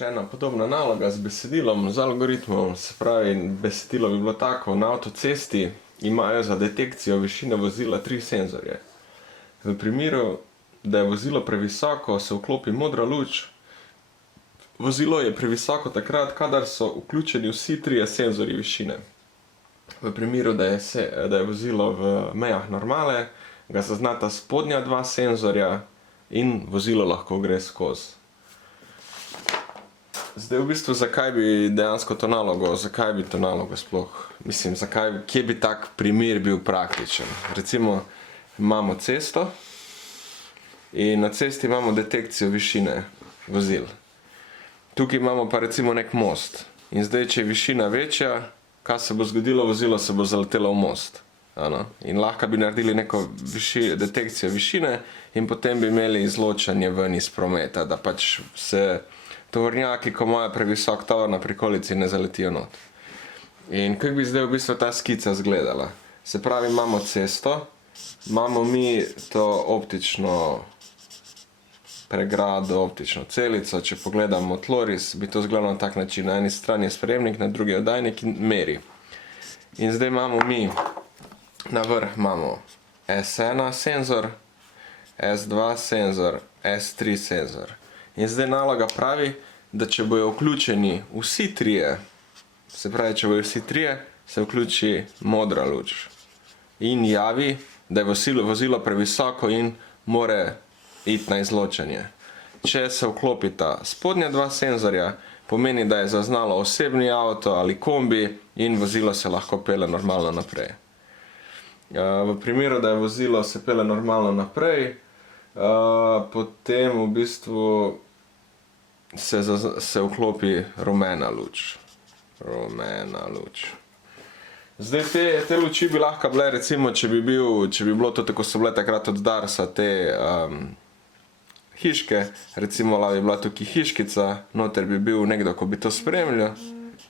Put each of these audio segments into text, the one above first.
še ena podobna naloga z besedilom, z algoritmom. Se pravi, besedilo bi bilo tako: na avtocesti imajo za detekcijo višine vozila 3 senzorje. V primeru, da je vozilo previsoko, se vklopi modra luč. Vozilo je previsoko takrat, kadar so vključeni vsi 3 senzorji višine. V primeru, da je vozilo v mejah normale, ga zaznata spodnja 2 senzorja in vozilo lahko gre skozi. Zdaj, v bistvu, zakaj bi dejansko to nalogo, zakaj bi to nalogo sploh, mislim, kje bi tak primer bil praktičen. Recimo, imamo cesto in na cesti imamo detekcijo višine vozil. Tukaj imamo pa recimo nek most in zdaj, če je višina večja, kaj se bo zgodilo, vozilo se bo zaletelo v most. In lahko bi naredili neko detekcijo višine in potem bi imeli izločanje ven iz prometa, da pač se tovornjaki, ko imajo previsok tovor na prikolici, ne zaletijo not. In kako bi zdaj v bistvu ta skica izgledala? Se pravi, imamo cesto, imamo mi to optično pregrado, optično celico. Če pogledamo tloris, bi to izgledalo na tak način. Na eni strani je sprejemnik, na drugi oddajnik in meri. In zdaj imamo mi, na vrh imamo S1 senzor, S2 senzor, S3 senzor. In zdaj naloga pravi, da če bojo vključeni vsi 3, se pravi, če bojo vsi 3, se vključi modra luč. In javi, da je vozilo previsoko in more iti na izločanje. Če se vklopita spodnja 2 senzorja, pomeni, da je zaznalo osebni avto ali kombi in vozilo se lahko pele normalno naprej. V primeru, da je vozilo se pele normalno naprej, potem v bistvu se vklopi rumena luč. Rumena luč. Zdaj, te luči bi lahko bile, recimo, če bi bilo to tako, so bile takrat od Darsa te hiške, recimo, bi bila tukaj hiškica, noter bi bil nekdo, ko bi to spremljal,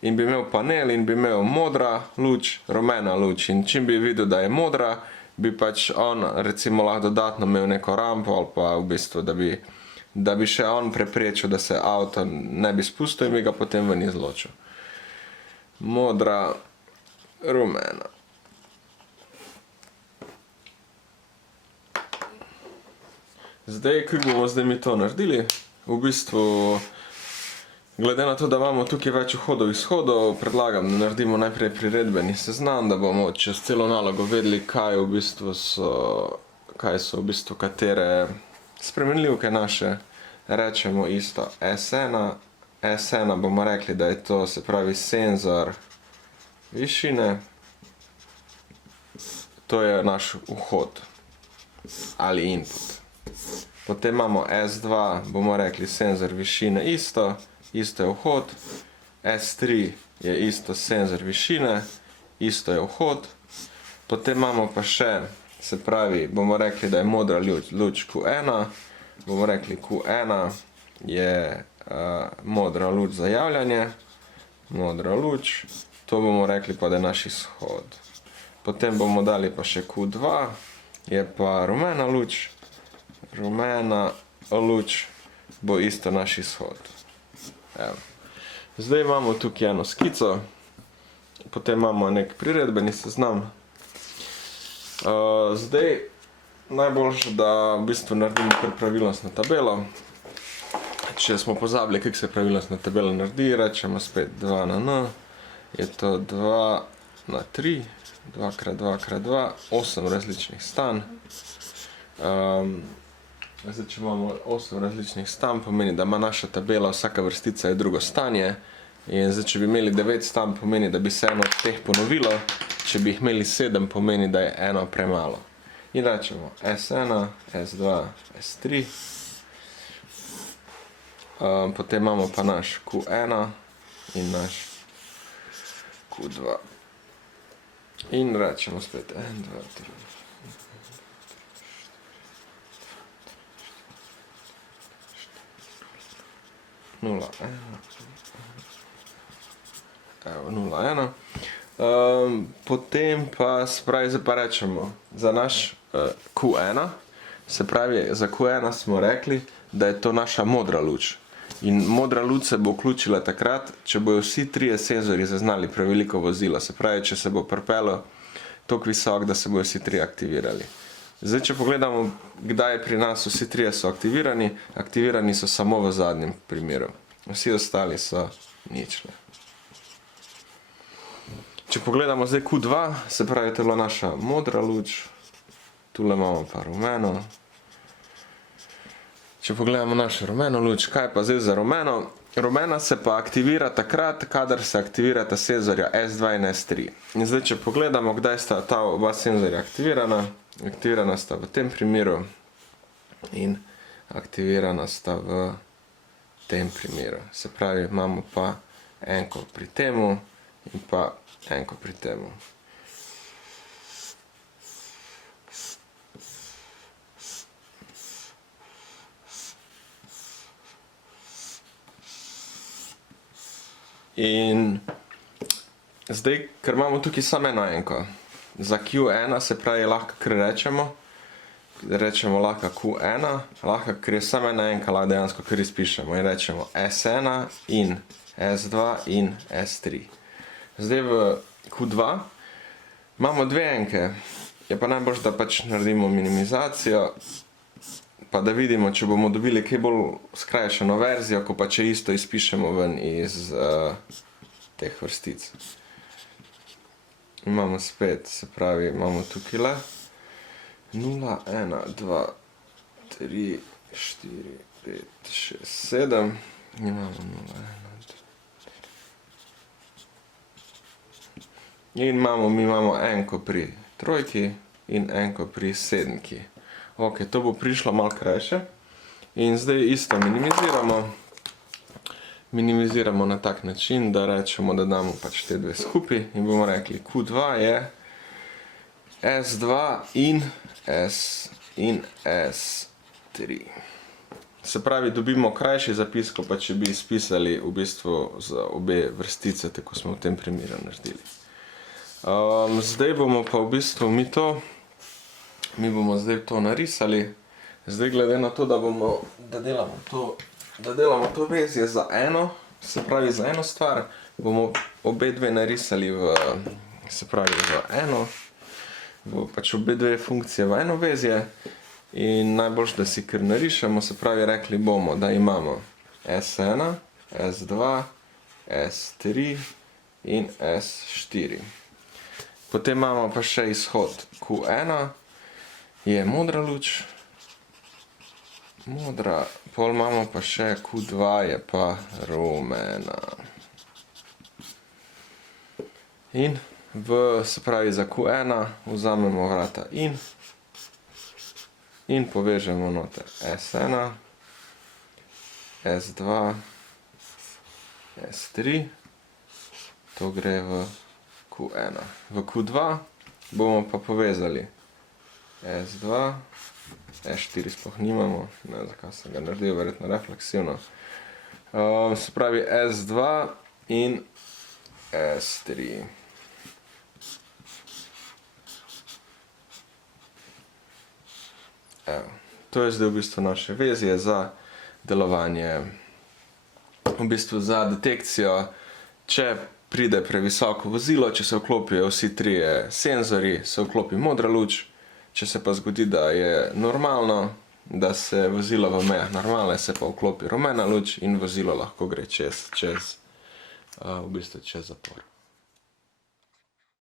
in bi imel panel in bi imel modra luč, rumena luč. In čim bi videl, da je modra, bi pač on, recimo, lahko dodatno imel neko rampo ali pa v bistvu, da bi še on preprečil, da se avto ne bi spustil in bi ga potem ven izločil. Modra, rumena. Zdaj, kako bomo zdaj mi to naredili? V bistvu, glede na to, da imamo tukaj več vhodov in izhodov, predlagam, da naredimo najprej priredbeni seznam, da bomo čez celo nalogo vedeli, kaj so v bistvu katere spremenljivke naše. Rečemo isto S1. S1 bomo rekli, da je to, se pravi, senzor višine. To je naš vhod ali input. Potem imamo S2, bomo rekli senzor višine isto je vhod. S3 je isto senzor višine, isto je vhod. Potem imamo pa še, se pravi, bomo rekli, da je modra luč Q1. Bomo rekli Q1 je modra luč za javljanje. Modra luč. To bomo rekli pa, da je naš izhod. Potem bomo dali pa še Q2, je pa rumena luč. Rumena luč bo isto naš izhod. Zdaj imamo tukaj eno skico, potem imamo nek priredbeni seznam. Zdaj, najboljše, da v bistvu naredimo kar pravilnostno tabelo. Če smo pozabili, kako se pravilnostna tabela naredi, rečemo spet 2 na n, je to 2 na 3, 2x2x2, 8 različnih stanj. Zdaj, če imamo 8 različnih stanj, pomeni, da ima naša tabela, vsaka vrstica je drugo stanje. In zdaj, če bi imeli 9 stanj, pomeni, da bi se eno od teh ponovilo. Če bi jih imeli 7, pomeni, da je eno premalo. In rečemo S1, S2, S3. Potem imamo pa naš Q1 in naš Q2. In rečemo spet 1, 2, 3. Nula, ena. Potem pa, se pravi, zdaj pa rečemo za naš Q1, se pravi, za Q1 smo rekli, da je to naša modra luč. In modra luč se bo vključila takrat, če bojo vsi trije senzorji zaznali preveliko vozilo. Se pravi, če se bo pripeljal toliko visok, da se bojo vsi trije aktivirali. Zdaj, če pogledamo, kdaj pri nas vsi trije so aktivirani so samo v zadnjem primeru. Vsi ostali so ničle. Če pogledamo zdaj Q2, se pravi, to je bila naša modra luč, tule imamo pa rumeno. Če pogledamo našo rumeno luč, kaj pa zdaj za rumeno? Rumena se pa aktivira takrat, kadar se aktivirata senzorja S2 in S3. In zdaj, če pogledamo, kdaj sta ta oba senzorja aktivirana, aktivirana sta v tem primeru in aktivirana sta v tem primeru. Se pravi, imamo pa enko pri temu in pa enko pri temu. In zdaj, ker imamo tukaj samo eno enko, za Q1 se pravi lahko kar rečemo lahko Q1, lahko ker je samo ena enka, lahko dejansko kar izpišemo in rečemo S1 in S2 in S3. Zdaj v Q2 imamo dve enke, je pa najboljše, da pač naredimo minimizacijo, pa da vidimo, če bomo dobili kaj bolj skrajšano verzijo, ko pa če isto izpišemo ven iz teh vrstic. Imamo spet, se pravi, imamo tukaj 0, 1, 2, 3, 4, 5, 6, 7. Imamo 0, 1, 2. In mi imamo enko pri trojki in enko pri sedmki. Ok, to bo prišlo malo krajše. In zdaj isto minimiziramo. Minimiziramo na tak način, da rečemo, da damo pač te dve skupaj in bomo rekli Q2 je S2 in S in S3. Se pravi, dobimo krajši zapis, ko pa če bi izpisali v bistvu za obe vrstice, tako smo v tem primeru naredili. Zdaj bomo pa v bistvu mi bomo zdaj to narisali. Zdaj glede na to, da delamo to vezje za eno, se pravi za eno stvar, bomo obe dve narisali se pravi za eno, pač obe dve funkcije v eno vezje in najboljše, da si kar narišemo, se pravi rekli bomo, da imamo S1, S2, S3 in S4. Potem imamo pa še izhod Q1, je modra luč, modra, pol imamo pa še Q2, je pa rumena. In se pravi za Q1 vzamemo vrata in povežemo noter S1, S2, S3, to gre v Q1. V Q2 bomo pa povezali S2, S4 sploh nimamo, ne vem zakaj sem ga naredil, verjetno refleksivno. Se pravi S2 in S3. Evo, to je zdaj v bistvu naše vezje za delovanje, v bistvu za detekcijo, če pride previsoko vozilo, če se vklopijo vsi trije senzorji, se vklopi modra luč. Če se pa zgodi, da je normalno, da se vozilo v mejah normalne, se pa vklopi rumena luč in vozilo lahko gre čez zapor.